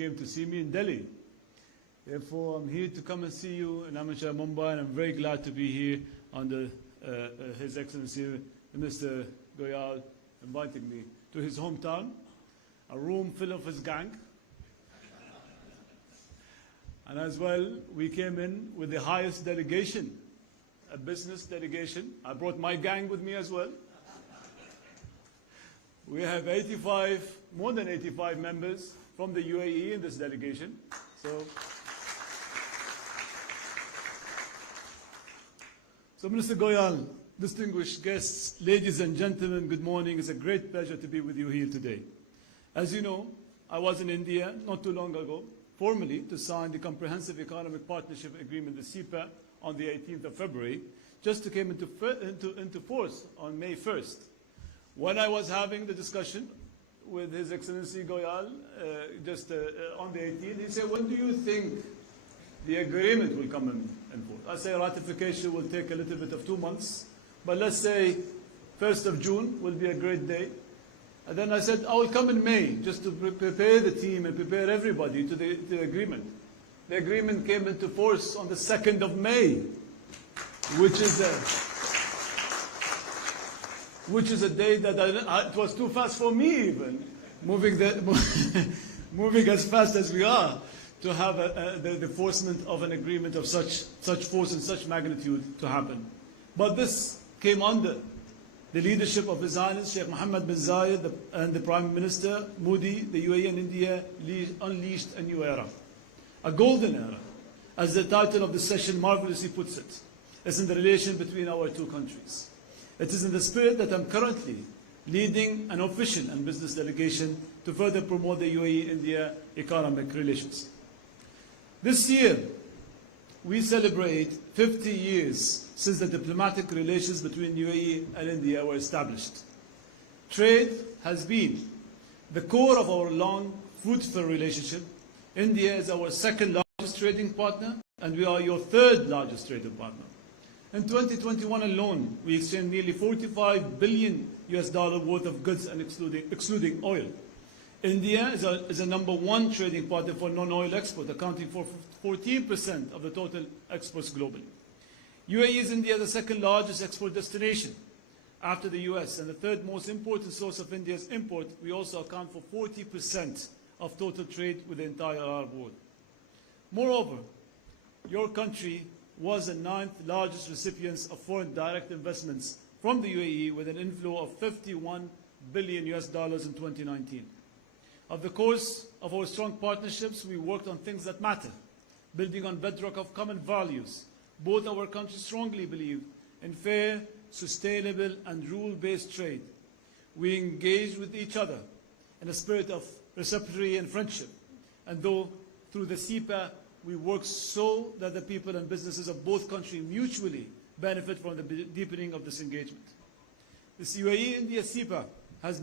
came to see me in Delhi. Therefore, I'm here to come and see you in Amritsar, Mumbai, and I'm very glad to be here under His Excellency Mr. Goyal inviting me to his hometown, a room full of his gang. And as well, we came in with the highest delegation, a business delegation. I brought my gang with me as well. We have more than 85 members from the UAE in this delegation. So Minister Goyal, distinguished guests, ladies and gentlemen, good morning. It's a great pleasure to be with you here today. As you know, I was in India not too long ago, formally to sign the Comprehensive Economic Partnership Agreement, the CEPA, on the 18th of February, just to came into force on May 1st. When I was having the discussion with His Excellency Goyal on the 18th, he said, when do you think the agreement will come in force? I say ratification will take a little bit of 2 months, but let's say 1st of June will be a great day. And then I said, I will come in May just to prepare the team and prepare everybody to the agreement. The agreement came into force on the 2nd of May, which is a day that it was too fast for me even, moving as fast as we are, to have the enforcement of an agreement of such force and such magnitude to happen. But this came under the leadership of His Highness Sheikh Mohammed bin Zayed and the Prime Minister Modi. The UAE and India unleashed a new era, a golden era, as the title of the session marvelously puts it. It's in the relation between our two countries. It is in the spirit that I'm currently leading an official and business delegation to further promote the UAE-India economic relations. This year, we celebrate 50 years since the diplomatic relations between UAE and India were established. Trade has been the core of our long, fruitful relationship. India is our second largest trading partner, and we are your third largest trading partner. In 2021 alone, we exchanged nearly $45 billion worth of goods, and excluding oil. India is a #1 trading partner for non-oil export, accounting for 14% of the total exports globally. UAE is India's second largest export destination after the US, and the third most important source of India's import. We also account for 40% of total trade with the entire Arab world. Moreover, your country was the 9th largest recipient of foreign direct investments from the UAE, with an inflow of $51 billion in 2019. Of the course of our strong partnerships, we worked on things that matter, building on bedrock of common values. Both our countries strongly believe in fair, sustainable, and rule-based trade. We engage with each other in a spirit of reciprocity and friendship. And though through the CEPA, we work so that the people and businesses of both countries mutually benefit from the deepening of this engagement. This UAE-India CEPA has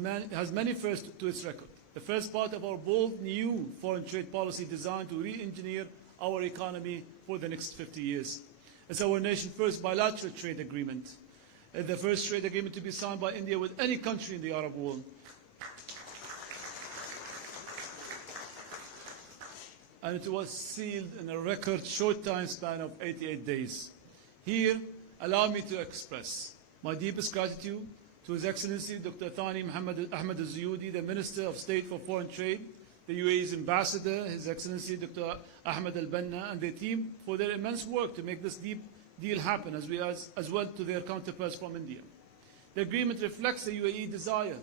many firsts to its record. The first part of our bold new foreign trade policy designed to re-engineer our economy for the next 50 years. It's our nation's first bilateral trade agreement, the first trade agreement to be signed by India with any country in the Arab world. And it was sealed in a record short time span of 88 days. Here, allow me to express my deepest gratitude to His Excellency Dr. Thani Mohammed Ahmed al-Zuyudi, the Minister of State for Foreign Trade, the UAE's Ambassador, His Excellency Dr. Ahmed al-Banna, and their team for their immense work to make this deep deal happen, as well to their counterparts from India. The agreement reflects the UAE desire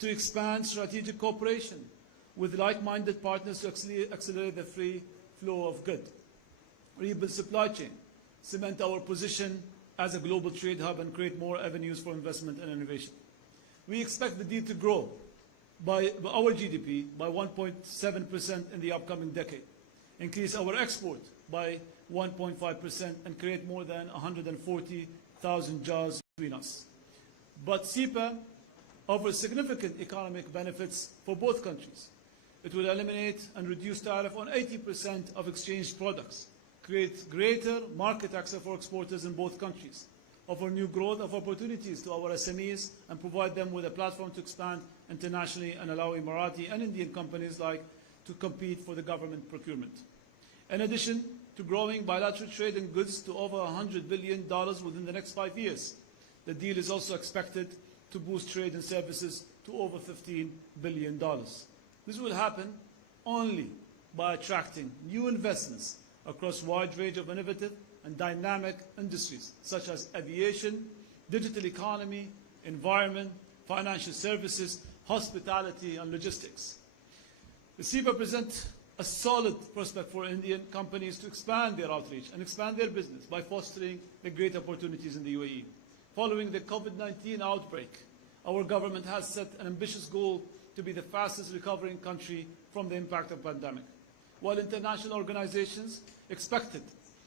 to expand strategic cooperation with like-minded partners to accelerate the free flow of goods, rebuild supply chain, cement our position as a global trade hub, and create more avenues for investment and innovation. We expect the deal to grow by our GDP by 1.7% in the upcoming decade, increase our export by 1.5%, and create more than 140,000 jobs between us. But CEPA offers significant economic benefits for both countries. It will eliminate and reduce tariff on 80% of exchanged products, create greater market access for exporters in both countries, offer new growth of opportunities to our SMEs, and provide them with a platform to expand internationally, and allow Emirati and Indian companies like to compete for the government procurement. In addition to growing bilateral trade in goods to over $100 billion within the next 5 years, the deal is also expected to boost trade and services to over $15 billion. This will happen only by attracting new investments across a wide range of innovative and dynamic industries such as aviation, digital economy, environment, financial services, hospitality, and logistics. The CEPA presents a solid prospect for Indian companies to expand their outreach and expand their business by fostering the great opportunities in the UAE. Following the COVID-19 outbreak, our government has set an ambitious goal to be the fastest recovering country from the impact of the pandemic. While international organizations expected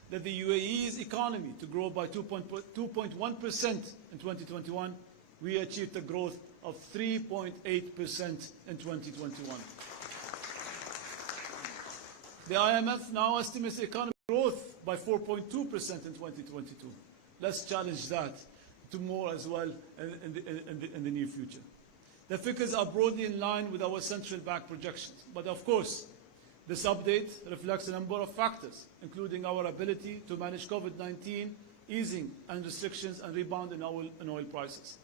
that the UAE's economy to grow by 2.1% in 2021, we achieved a growth of 3.8% in 2021. The IMF now estimates the economic growth by 4.2% in 2022. Let's challenge that to more as well in the near future. The figures are broadly in line with our central bank projections, but of course, this update reflects a number of factors, including our ability to manage COVID-19, easing and restrictions, and rebound in oil prices.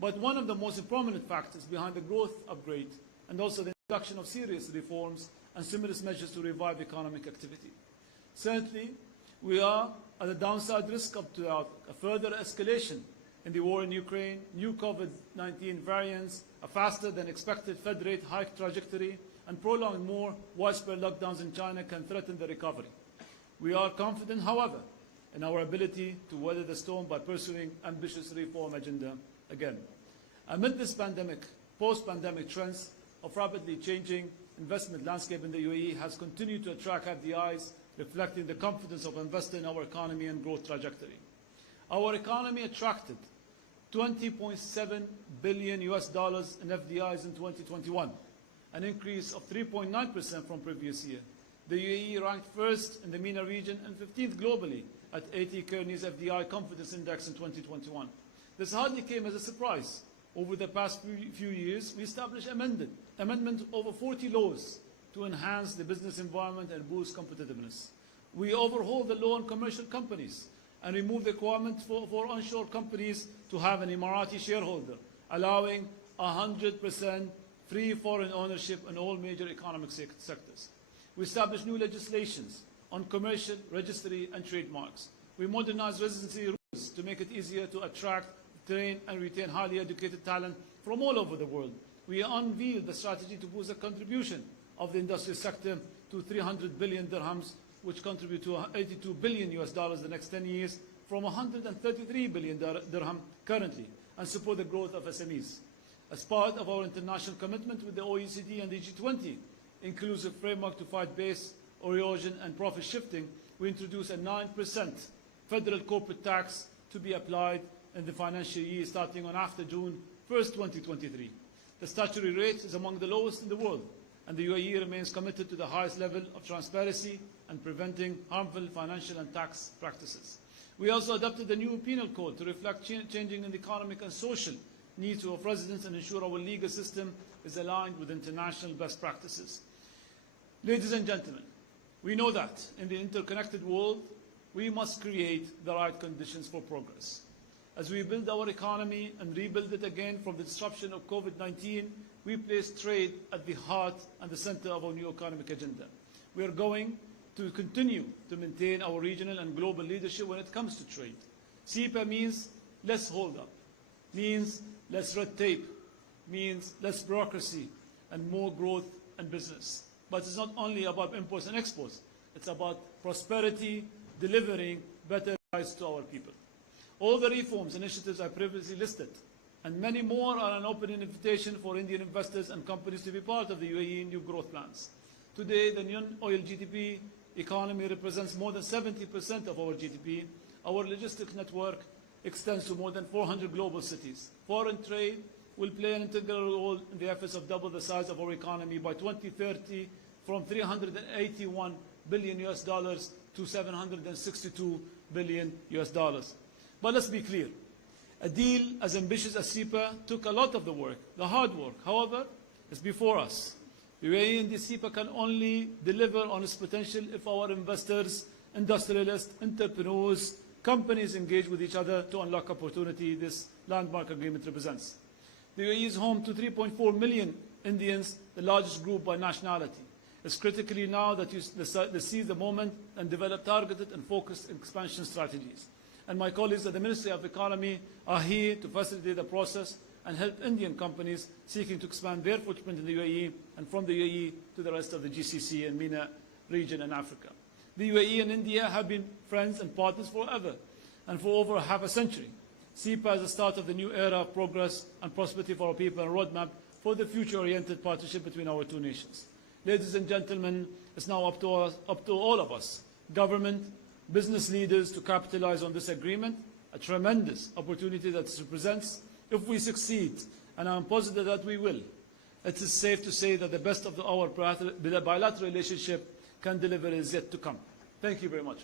But one of the most prominent factors behind the growth upgrade and also the introduction of serious reforms and stimulus measures to revive economic activity. Certainly, we are at a downside risk up to a further escalation in the war in Ukraine, new COVID-19 variants, a faster than expected Fed rate hike trajectory, and prolonged more widespread lockdowns in China can threaten the recovery. We are confident, however, in our ability to weather the storm by pursuing ambitious reform agenda again. Amid this pandemic, post-pandemic trends of rapidly changing investment landscape in the UAE has continued to attract FDIs, reflecting the confidence of investors in our economy and growth trajectory. Our economy attracted $20.7 billion in FDIs in 2021, an increase of 3.9% from previous year. The UAE ranked first in the MENA region and 15th globally at 80 Kearney's FDI Confidence Index in 2021. This hardly came as a surprise. Over the past few years, we established amendment over 40 laws to enhance the business environment and boost competitiveness. We overhauled the law on commercial companies and removed the requirement for onshore companies to have an Emirati shareholder, allowing 100% free foreign ownership in all major economic sectors. We established new legislations on commercial, registry, and trademarks. We modernized residency rules to make it easier to attract, train, and retain highly educated talent from all over the world. We unveiled the strategy to boost the contribution of the industrial sector to 300 billion dirhams, which contribute to $82 billion in the next 10 years, from 133 billion dirham currently, and support the growth of SMEs. As part of our international commitment with the OECD and the G20 inclusive framework to fight base erosion and profit shifting, we introduced a 9% federal corporate tax to be applied in the financial year starting on after June 1st, 2023. The statutory rate is among the lowest in the world, and the UAE remains committed to the highest level of transparency and preventing harmful financial and tax practices. We also adopted the new penal code to reflect changing in the economic and social needs of residents and ensure our legal system is aligned with international best practices. Ladies and gentlemen, we know that in the interconnected world, we must create the right conditions for progress. As we build our economy and rebuild it again from the disruption of COVID-19, we place trade at the heart and the center of our new economic agenda. We are going to continue to maintain our regional and global leadership when it comes to trade. CEPA means less hold-up, means less red tape, means less bureaucracy, and more growth and business. But it's not only about imports and exports. It's about prosperity, delivering better rights to our people. All the reforms initiatives I previously listed, and many more, are an open invitation for Indian investors and companies to be part of the UAE new growth plans. Today, the non-oil GDP economy represents more than 70% of our GDP. Our logistics network extends to more than 400 global cities. Foreign trade will play an integral role in the efforts of double the size of our economy by 2030, from $381 billion to $762 billion. But let's be clear, a deal as ambitious as CEPA took a lot of the work, the hard work. However, it's before us. UAE and the SEPA can only deliver on its potential if our investors, industrialists, entrepreneurs, companies engage with each other to unlock opportunity this landmark agreement represents. The UAE is home to 3.4 million Indians, the largest group by nationality. It's critically now that they seize the moment and develop targeted and focused expansion strategies. And my colleagues at the Ministry of Economy are here to facilitate the process and help Indian companies seeking to expand their footprint in the UAE and from the UAE to the rest of the GCC and MENA region and Africa. The UAE and India have been friends and partners forever and for over half a century. SEPA is the start of the new era of progress and prosperity for our people and a roadmap for the future-oriented partnership between our two nations. Ladies and gentlemen, it's now up to all of us, government, business leaders, to capitalize on this agreement, a tremendous opportunity that it represents if we succeed, and I'm positive that we will. It is safe to say that the best of our bilateral relationship can deliver is yet to come. Thank you very much.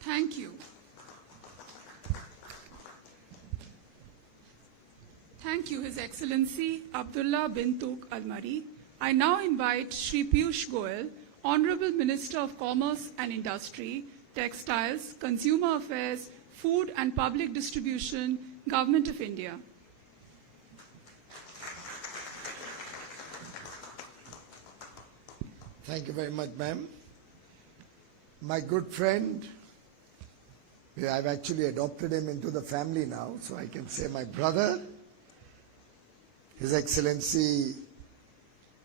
Thank you. Thank you, His Excellency Abdullah bin Tuq Al-Mari. I now invite Shri Piyush Goyal, Honorable Minister of Commerce and Industry, Textiles, Consumer Affairs, Food and Public Distribution, Government of India. Thank you very much, ma'am. My good friend, I've actually adopted him into the family now, so I can say my brother, His Excellency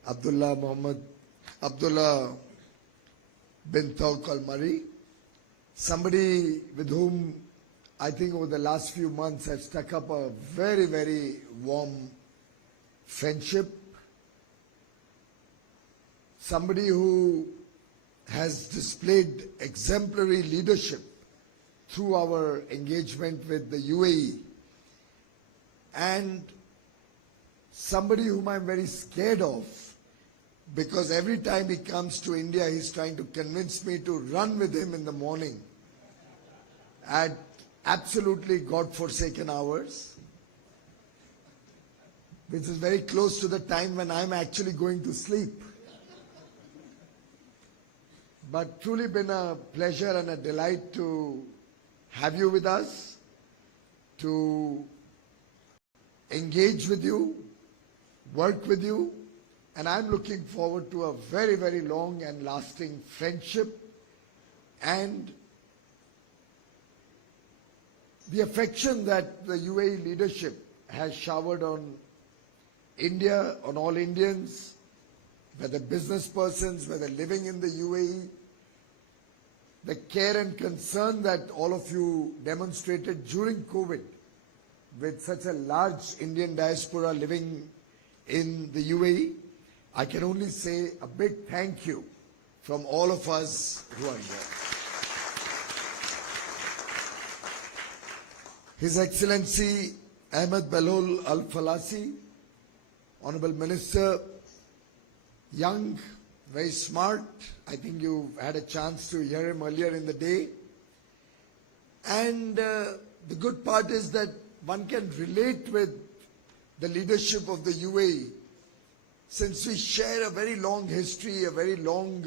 Abdullah bin Tuq Al-Mari, somebody with whom I think over the last few months I've stuck up a very, very warm friendship. Somebody who has displayed exemplary leadership through our engagement with the UAE, and somebody whom I'm very scared of, because every time he comes to India, he's trying to convince me to run with him in the morning at absolutely God-forsaken hours, which is very close to the time when I'm actually going to sleep. But truly been a pleasure and a delight to have you with us, to engage with you, work with you, and I'm looking forward to a very, very long and lasting friendship and the affection that the UAE leadership has showered on India, on all Indians, whether business persons, whether living in the UAE, the care and concern that all of you demonstrated during COVID with such a large Indian diaspora living in the UAE, I can only say a big thank you from all of us who are here. His Excellency Ahmed Belhol Al-Falasi, Honorable Minister, young, very smart. I think you had a chance to hear him earlier in the day. And the good part is that one can relate with the leadership of the UAE, since we share a very long history, a very long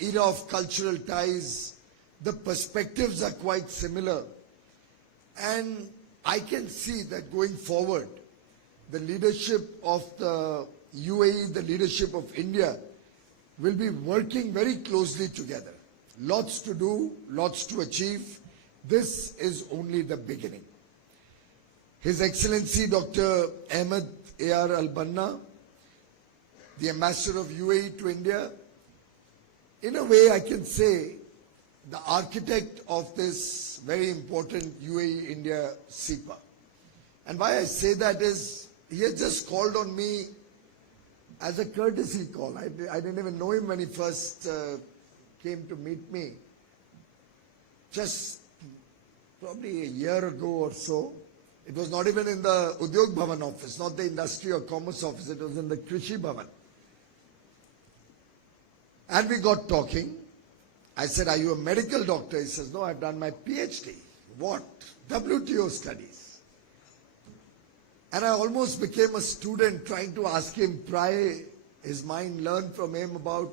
era of cultural ties. The perspectives are quite similar. And I can see that going forward, the leadership of the UAE, the leadership of India, will be working very closely together. Lots to do, lots to achieve. This is only the beginning. His Excellency Dr. Ahmed A.R. Al-Banna, the Ambassador of UAE to India, in a way I can say the architect of this very important UAE-India SEPA. And why I say that is, he had just called on me as a courtesy call. I didn't even know him when he first came to meet me. Just probably a year ago or so. It was not even in the Udyog Bhavan office, not the Industry or Commerce office. It was in the Krishi Bhavan. And we got talking. I said, are you a medical doctor? He says, no, I've done my PhD. What? WTO studies. And I almost became a student trying to ask him, pry his mind, learn from him about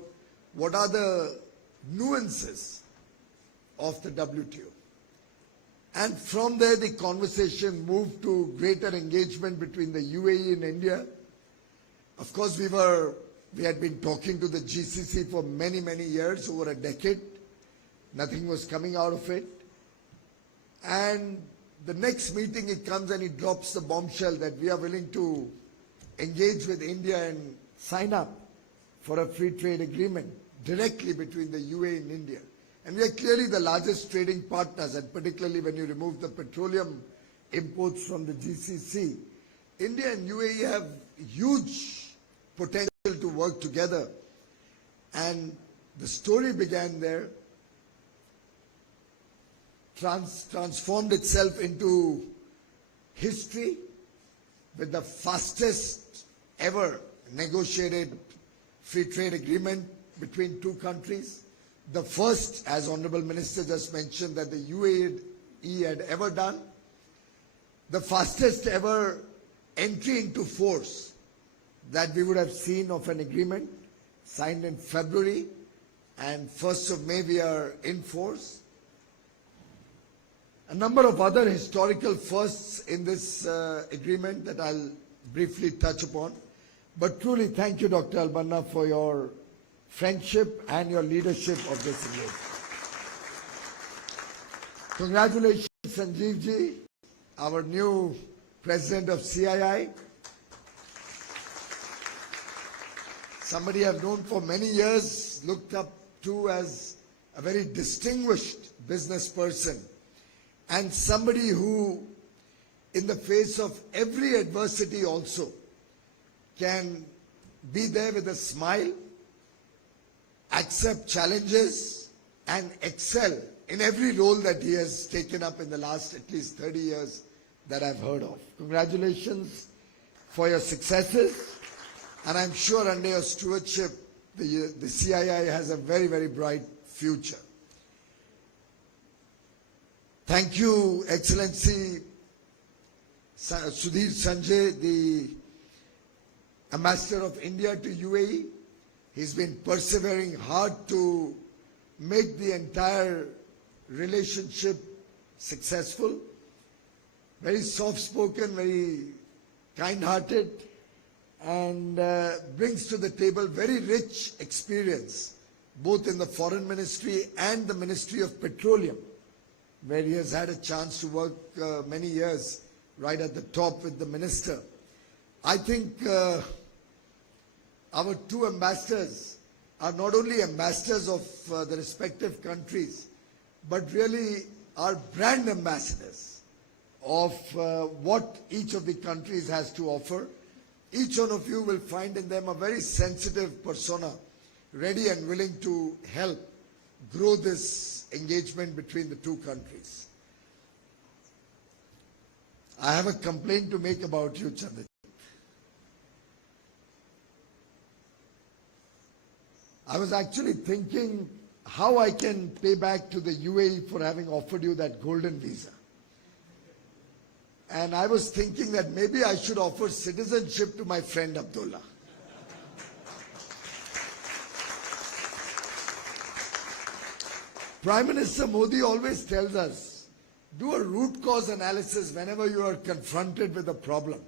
what are the nuances of the WTO. And from there, the conversation moved to greater engagement between the UAE and India. Of course, we had been talking to the GCC for many, many years, over a decade. Nothing was coming out of it. And the next meeting, he comes and he drops the bombshell that we are willing to engage with India and sign up for a free trade agreement directly between the UAE and India. And we are clearly the largest trading partners, and particularly when you remove the petroleum imports from the GCC, India and UAE have huge potential to work together. And the story began there, transformed itself into history with the fastest ever negotiated free trade agreement between two countries. The first, as Honorable Minister just mentioned, that the UAE had ever done. The fastest ever entry into force that we would have seen of an agreement signed in February, and 1st of May we are in force. A number of other historical firsts in this agreement that I'll briefly touch upon. But truly, thank you, Dr. Al-Banna, for your friendship and your leadership of this engagement. Congratulations, Sanjeev ji, our new president of CII. Somebody I've known for many years, looked up to as a very distinguished business person, and somebody who, in the face of every adversity also, can be there with a smile, accept challenges, and excel in every role that he has taken up in the last at least 30 years that I've heard of. Congratulations for your successes, and I'm sure under your stewardship, the CII has a very, very bright future. Thank you, Excellency Sudhir Sanjay, the Ambassador of India to UAE. He's been persevering hard to make the entire relationship successful. Very soft-spoken, very kind-hearted, and brings to the table very rich experience, both in the Foreign Ministry and the Ministry of Petroleum, where he has had a chance to work many years right at the top with the minister. I think our two ambassadors are not only ambassadors of the respective countries, but really are brand ambassadors of what each of the countries has to offer. Each one of you will find in them a very sensitive persona, ready and willing to help grow this engagement between the two countries. I have a complaint to make about you, Chandrajit. I was actually thinking how I can pay back to the UAE for having offered you that golden visa. And I was thinking that maybe I should offer citizenship to my friend Abdullah. Prime Minister Modi always tells us, do a root cause analysis whenever you are confronted with a problem.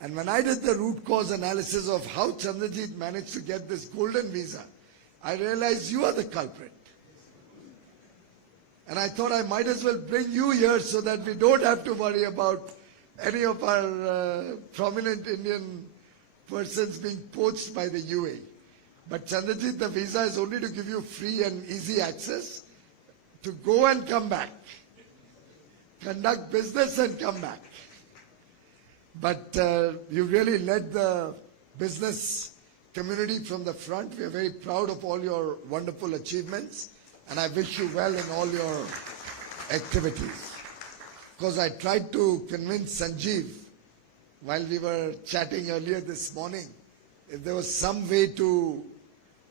And when I did the root cause analysis of how Chandrajit managed to get this golden visa, I realized you are the culprit. And I thought I might as well bring you here so that we don't have to worry about any of our prominent Indian persons being poached by the UAE. But Chandrajit, the visa is only to give you free and easy access to go and come back, conduct business and come back. But you really led the business community from the front. We are very proud of all your wonderful achievements, and I wish you well in all your activities. Because I tried to convince Sanjeev while we were chatting earlier this morning, if there was some way to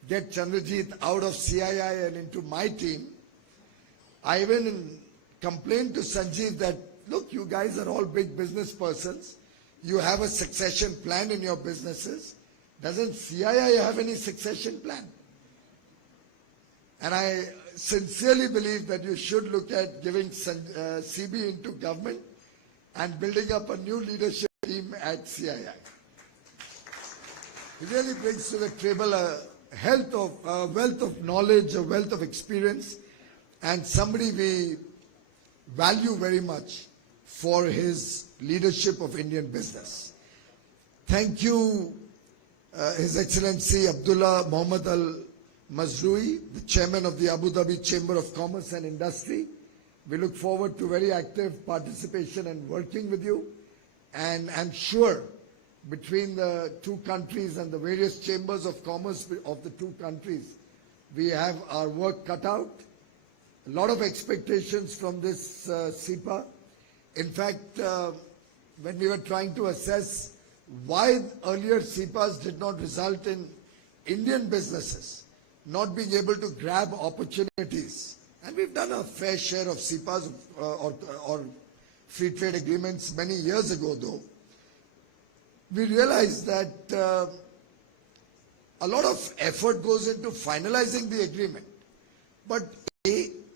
get Chandrajit out of CII and into my team, I even complained to Sanjeev that, look, you guys are all big business persons. You have a succession plan in your businesses. Doesn't CII have any succession plan? And I sincerely believe that you should look at giving CB into government and building up a new leadership team at CII. He really brings to the table a wealth of knowledge, a wealth of experience, and somebody we value very much for his leadership of Indian business. Thank you, His Excellency Abdullah Mohammed Al Mazrui, the Chairman of the Abu Dhabi Chamber of Commerce and Industry. We look forward to very active participation and working with you. And I'm sure between the two countries and the various chambers of commerce of the two countries, we have our work cut out. A lot of expectations from this CEPA. In fact, when we were trying to assess why earlier CEPAs did not result in Indian businesses not being able to grab opportunities, and we've done a fair share of CEPAs or free trade agreements many years ago though, we realized that a lot of effort goes into finalizing the agreement, but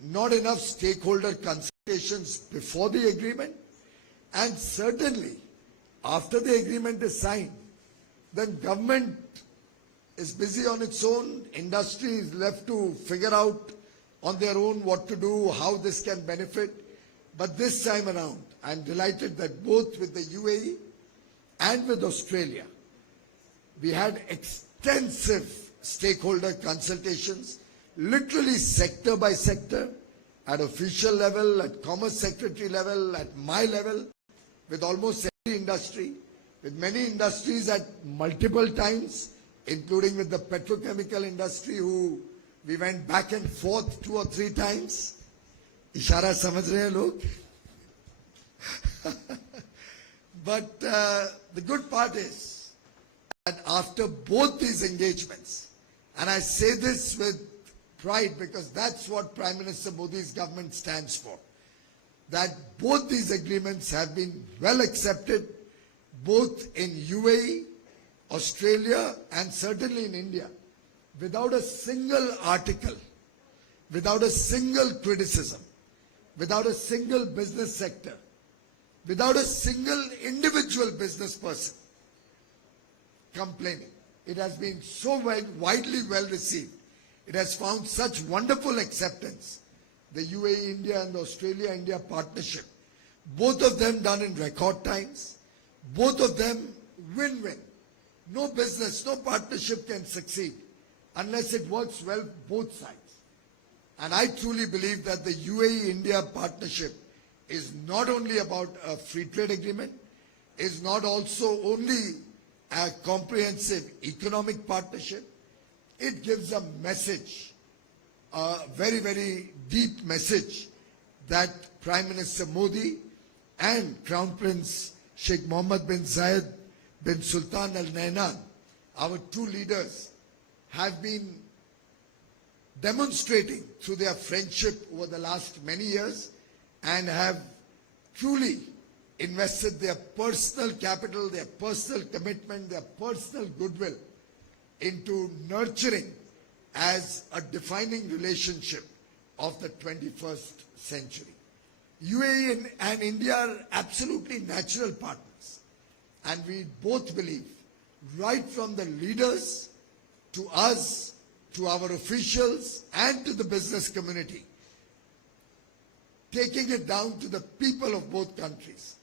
not enough stakeholder consultations before the agreement, and certainly after the agreement is signed, then government is busy on its own, industry is left to figure out on their own what to do, how this can benefit. But this time around, I'm delighted that both with the UAE and with Australia, we had extensive stakeholder consultations, literally sector by sector, at official level, at commerce secretary level, at my level, with almost every industry, with many industries at multiple times, including with the petrochemical industry, who we went back and forth 2 or 3 times. Ishara samajh rahe hain log. But the good part is that after both these engagements, and I say this with pride because that's what Prime Minister Modi's government stands for, that both these agreements have been well accepted, both in UAE, Australia, and certainly in India, without a single article, without a single criticism, without a single business sector, without a single individual business person complaining. It has been so widely well received. It has found such wonderful acceptance. The UAE-India and the Australia-India partnership, both of them done in record times, both of them win-win. No business, no partnership can succeed unless it works well both sides. And I truly believe that the UAE-India partnership is not only about a free trade agreement, is not also only a comprehensive economic partnership. It gives a message, a very, very deep message that Prime Minister Modi and Crown Prince Sheikh Mohammed bin Zayed bin Sultan Al Nahyan, our two leaders, have been demonstrating through their friendship over the last many years, and have truly invested their personal capital, their personal commitment, their personal goodwill into nurturing as a defining relationship of the 21st century. UAE and India are absolutely natural partners. And we both believe, right from the leaders to us, to our officials and to the business community, taking it down to the people of both countries,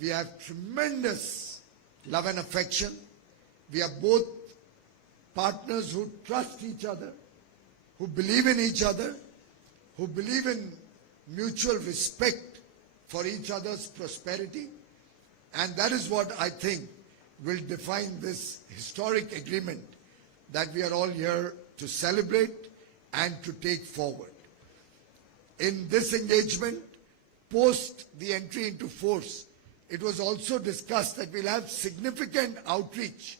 we have tremendous love and affection. We are both partners who trust each other, who believe in each other, who believe in mutual respect for each other's prosperity. And that is what I think will define this historic agreement that we are all here to celebrate and to take forward. In this engagement, post the entry into force, it was also discussed that we'll have significant outreach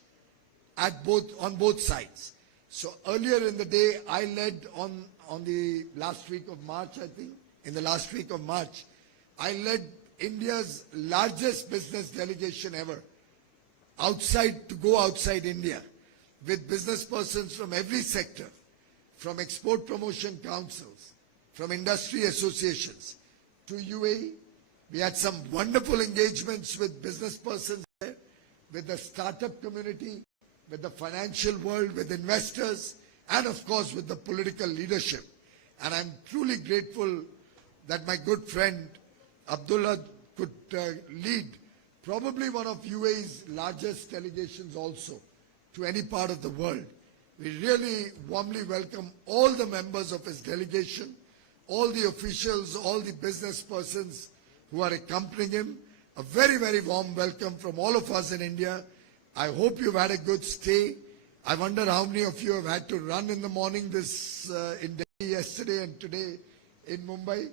on both sides. So earlier in the day, I led on the last week of March, I think, in the last week of March, I led India's largest business delegation ever, to go outside India, with business persons from every sector, from export promotion councils, from industry associations to UAE. We had some wonderful engagements with business persons there, with the startup community, with the financial world, with investors, and of course with the political leadership. And I'm truly grateful that my good friend Abdullah could lead probably one of UAE's largest delegations also to any part of the world. We really warmly welcome all the members of his delegation, all the officials, all the business persons who are accompanying him. A very, very warm welcome from all of us in India. I hope you've had a good stay. I wonder how many of you have had to run in the morning in Delhi yesterday and today in Mumbai.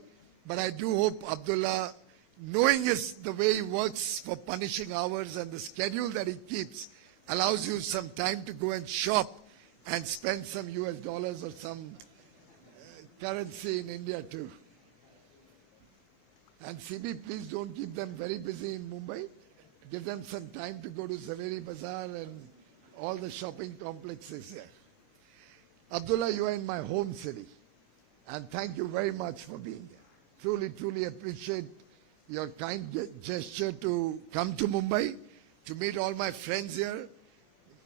But I do hope Abdullah, knowing the way he works for punishing hours and the schedule that he keeps, allows you some time to go and shop and spend some US dollars or some currency in India too. And CB, please don't keep them very busy in Mumbai. Give them some time to go to Zaveri Bazaar and all the shopping complexes here. Abdullah, you are in my home city. And thank you very much for being here. Truly, truly appreciate your kind gesture to come to Mumbai, to meet all my friends here.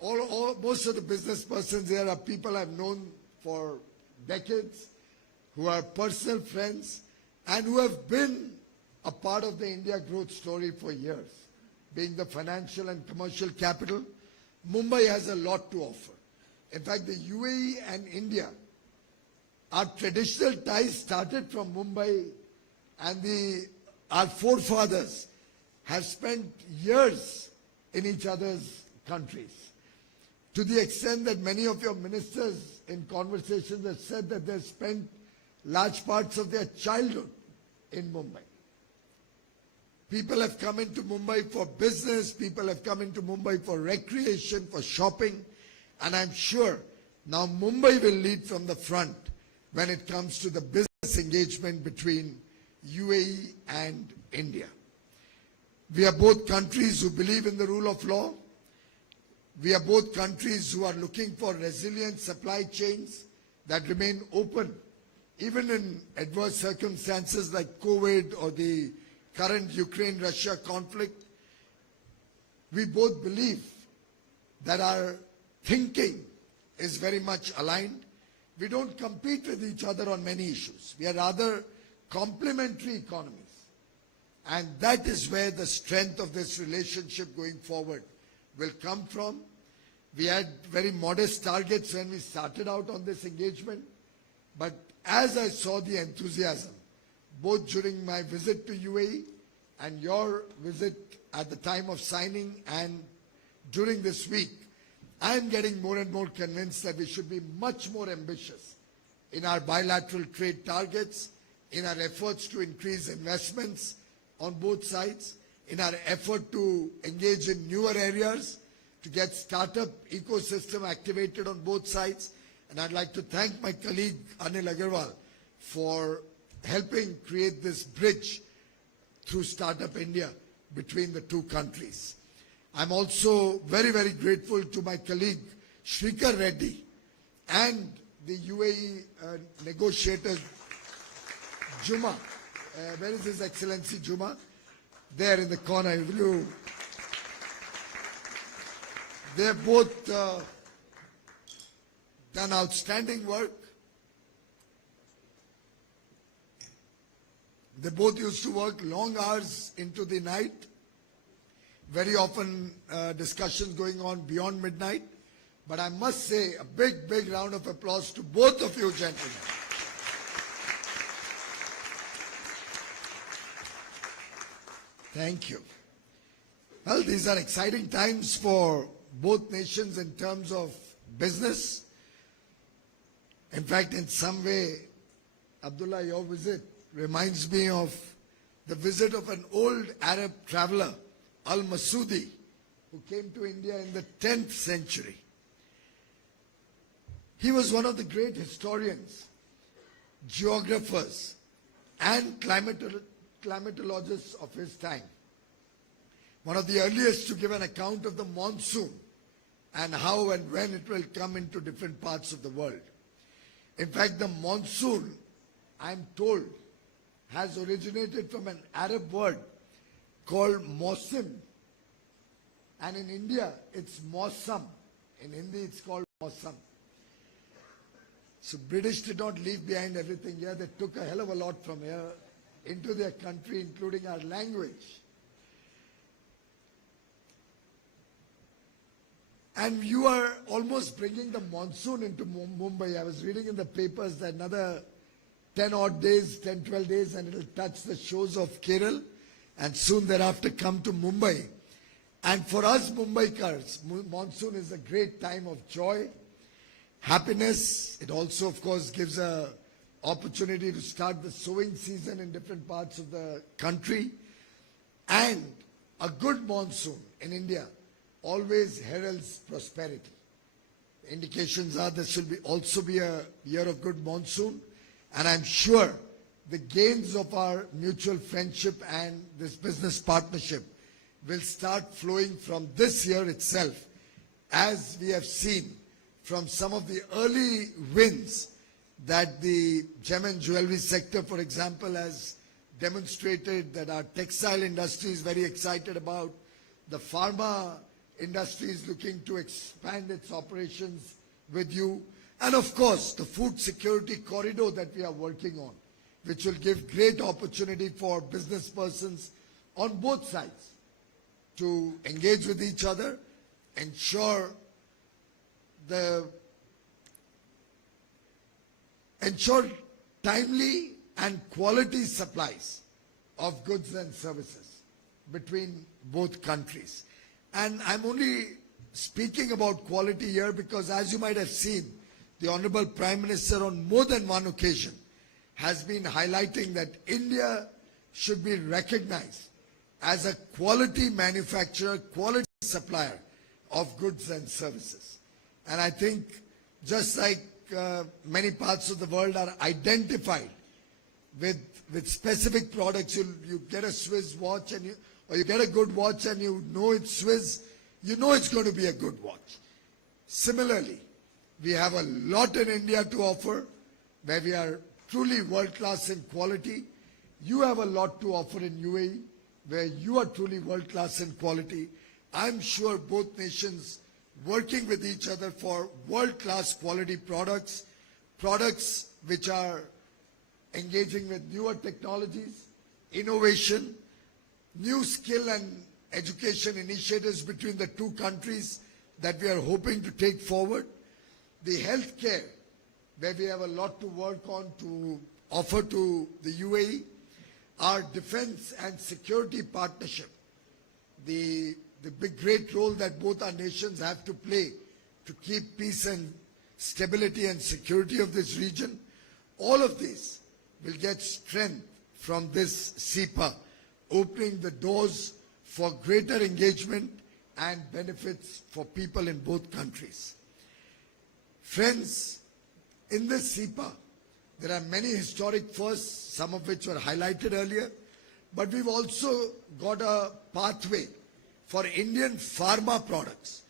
Most of the business persons here are people I've known for decades, who are personal friends, and who have been a part of the India growth story for years. Being the financial and commercial capital, Mumbai has a lot to offer. In fact, the UAE and India, our traditional ties started from Mumbai, and our forefathers have spent years in each other's countries. To the extent that many of your ministers in conversations have said that they've spent large parts of their childhood in Mumbai. People have come into Mumbai for business, people have come into Mumbai for recreation, for shopping, and I'm sure now Mumbai will lead from the front when it comes to the business engagement between UAE and India. We are both countries who believe in the rule of law. We are both countries who are looking for resilient supply chains that remain open, even in adverse circumstances like COVID or the current Ukraine-Russia conflict. We both believe that our thinking is very much aligned. We don't compete with each other on many issues. We are rather complementary economies. And that is where the strength of this relationship going forward will come from. We had very modest targets when we started out on this engagement. But as I saw the enthusiasm, both during my visit to UAE and your visit at the time of signing and during this week, I am getting more and more convinced that we should be much more ambitious in our bilateral trade targets, in our efforts to increase investments on both sides, in our effort to engage in newer areas, to get startup ecosystem activated on both sides. And I'd like to thank my colleague Anil Agarwal for helping create this bridge through Startup India between the two countries. I'm also very, very grateful to my colleague Shrikar Reddy and the UAE negotiator Juma. Where is His Excellency Juma? There in the corner. They have both done outstanding work. They both used to work long hours into the night. Very often discussions going on beyond midnight. But I must say a big, big round of applause to both of you gentlemen. Thank you. Well, these are exciting times for both nations in terms of business. In fact, in some way, Abdullah, your visit reminds me of the visit of an old Arab traveler, Al-Masudi, who came to India in the 10th century. He was one of the great historians, geographers, and climatologists of his time. One of the earliest to give an account of the monsoon and how and when it will come into different parts of the world. In fact, the monsoon, I'm told, has originated from an Arab word called Mausim. And in India, it's Mausam. In Hindi, it's called Mausam. So British did not leave behind everything here. They took a hell of a lot from here into their country, including our language. And you are almost bringing the monsoon into Mumbai. I was reading in the papers that another 10 odd days, 10, 12 days, and it will touch the shores of Kerala and soon thereafter come to Mumbai. And for us Mumbaikars, monsoon is a great time of joy, happiness. It also, of course, gives an opportunity to start the sowing season in different parts of the country. And a good monsoon in India always heralds prosperity. The indications are this will also be a year of good monsoon, and I'm sure the gains of our mutual friendship and this business partnership will start flowing from this year itself, as we have seen from some of the early wins that the gem and jewelry sector, for example, has demonstrated, that our textile industry is very excited about. The pharma industry is looking to expand its operations with you. And of course, the food security corridor that we are working on, which will give great opportunity for business persons on both sides to engage with each other, ensure timely and quality supplies of goods and services between both countries. And I'm only speaking about quality here because, as you might have seen, the Honorable Prime Minister on more than one occasion has been highlighting that India should be recognized as a quality manufacturer, quality supplier of goods and services. And I think just like many parts of the world are identified with specific products, you get a Swiss watch and or you get a good watch and you know it's Swiss, you know it's going to be a good watch. Similarly, we have a lot in India to offer where we are truly world-class in quality. You have a lot to offer in UAE where you are truly world-class in quality. I'm sure both nations working with each other for world-class quality products, products which are engaging with newer technologies, innovation, new skill and education initiatives between the two countries that we are hoping to take forward. The healthcare, where we have a lot to work on to offer to the UAE. Our defense and security partnership, the big great role that both our nations have to play to keep peace and stability and security of this region. All of these will get strength from this SEPA, opening the doors for greater engagement and benefits for people in both countries. Friends, in this SEPA, there are many historic firsts, some of which were highlighted earlier, but we've also got a pathway for Indian pharma products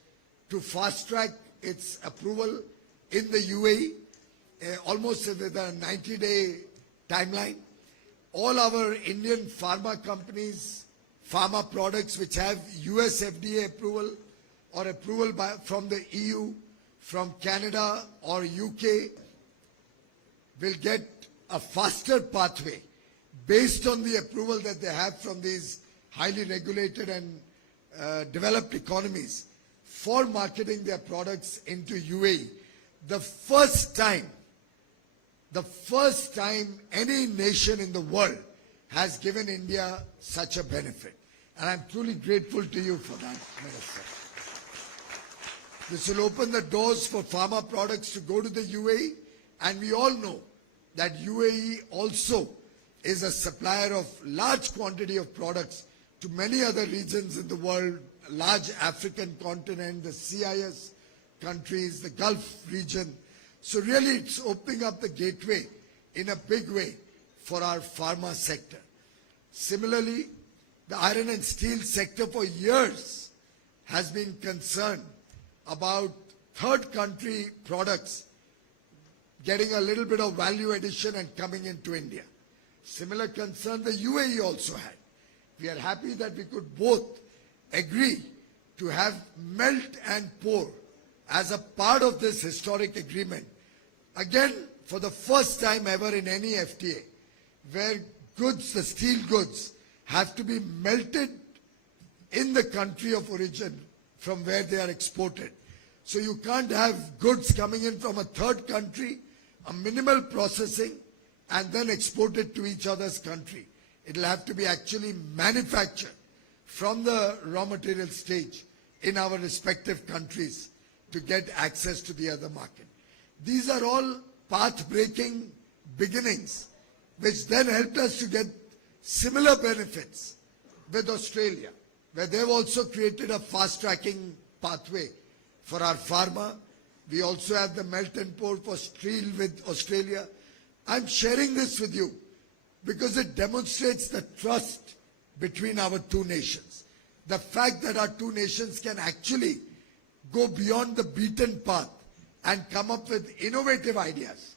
to fast-track its approval in the UAE, almost with a 90-day timeline. All our Indian pharma companies, pharma products which have US FDA approval or approval from the EU, from Canada or UK, will get a faster pathway based on the approval that they have from these highly regulated and developed economies for marketing their products into UAE. The first time any nation in the world has given India such a benefit. And I'm truly grateful to you for that, Minister. This will open the doors for pharma products to go to the UAE, and we all know that UAE also is a supplier of large quantity of products to many other regions in the world, large African continent, the CIS countries, the Gulf region. So really it's opening up the gateway in a big way for our pharma sector. Similarly, the iron and steel sector for years has been concerned about third country products getting a little bit of value addition and coming into India. Similar concern the UAE also had. We are happy that we could both agree to have melt and pour as a part of this historic agreement. Again, for the first time ever in any FTA, where goods, the steel goods, have to be melted in the country of origin from where they are exported. So you can't have goods coming in from a third country, a minimal processing, and then exported to each other's country. It'll have to be actually manufactured from the raw material stage in our respective countries to get access to the other market. These are all path-breaking beginnings, which then helped us to get similar benefits with Australia, where they've also created a fast-tracking pathway for our pharma. We also have the melt and pour for steel with Australia. I'm sharing this with you because it demonstrates the trust between our two nations. The fact that our two nations can actually go beyond the beaten path and come up with innovative ideas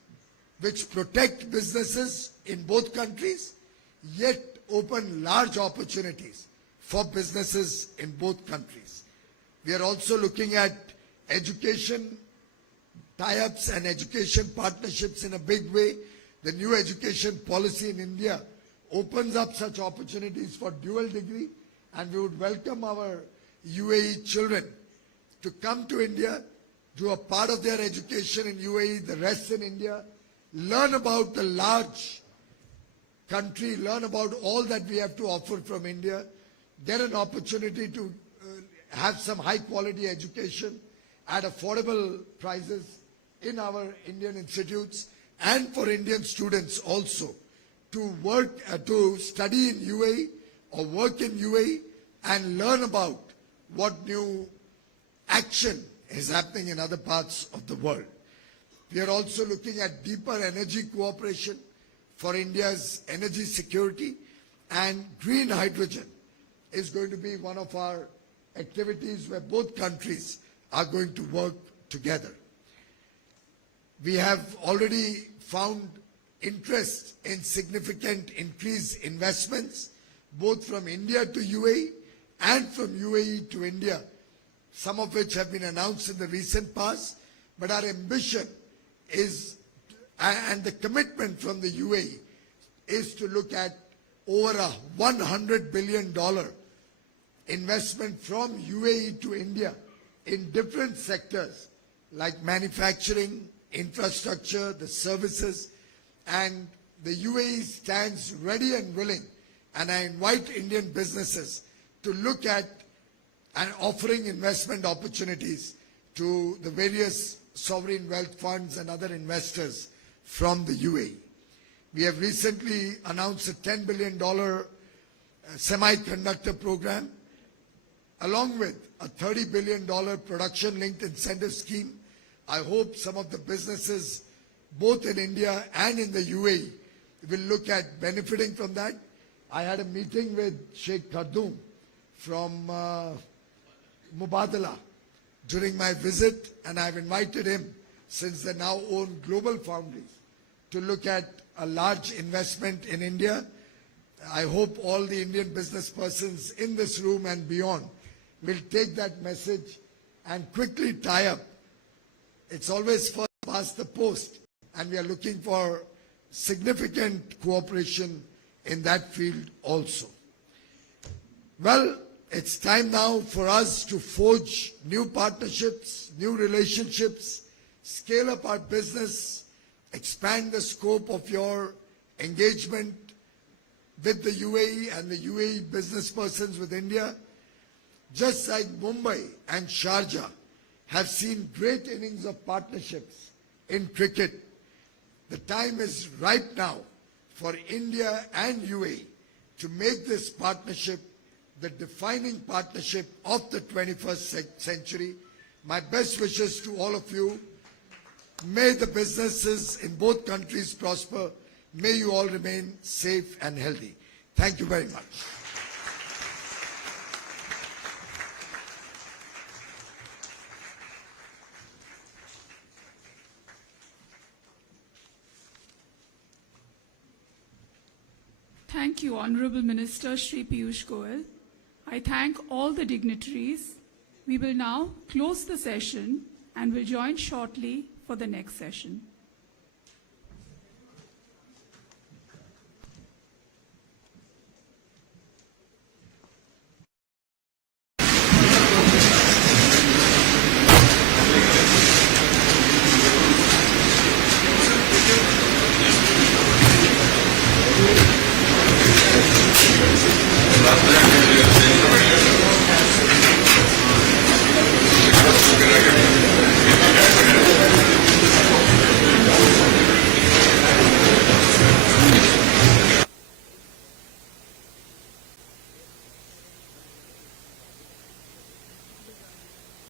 which protect businesses in both countries, yet open large opportunities for businesses in both countries. We are also looking at education tie-ups and education partnerships in a big way. The new education policy in India opens up such opportunities for dual degree, and we would welcome our UAE children to come to India, do a part of their education in UAE, the rest in India, learn about the large country, learn about all that we have to offer from India, get an opportunity to have some high quality education at affordable prices in our Indian institutes, and for Indian students also to work, to study in UAE or work in UAE and learn about what new action is happening in other parts of the world. We are also looking at deeper energy cooperation for India's energy security, and green hydrogen is going to be one of our activities where both countries are going to work together. We have already found interest in significant increased investments, both from India to UAE and from UAE to India, some of which have been announced in the recent past, but our ambition is, and the commitment from the UAE is to look at over a $100 billion investment from UAE to India in different sectors like manufacturing, infrastructure, the services, and the UAE stands ready and willing, and I invite Indian businesses to look at and offering investment opportunities to the various sovereign wealth funds and other investors from the UAE. We have recently announced a $10 billion semiconductor program, along with a $30 billion production-linked incentive scheme. I hope some of the businesses, both in India and in the UAE, will look at benefiting from that. I had a meeting with Sheikh Khartoum from Mubadala during my visit, and I've invited him, since they now own global foundries, to look at a large investment in India. I hope all the Indian business persons in this room and beyond will take that message and quickly tie up. It's always first past the post, and we are looking for significant cooperation in that field also. Well, it's time now for us to forge new partnerships, new relationships, scale up our business, expand the scope of your engagement with the UAE and the UAE business persons with India. Just like Mumbai and Sharjah have seen great innings of partnerships in cricket, the time is right now for India and UAE to make this partnership the defining partnership of the 21st century. My best wishes to all of you. May the businesses in both countries prosper. May you all remain safe and healthy. Thank you very much. Thank you, Honorable Minister Shri Piyush Goyal. I thank all the dignitaries. We will now close the session and will join shortly for the next session.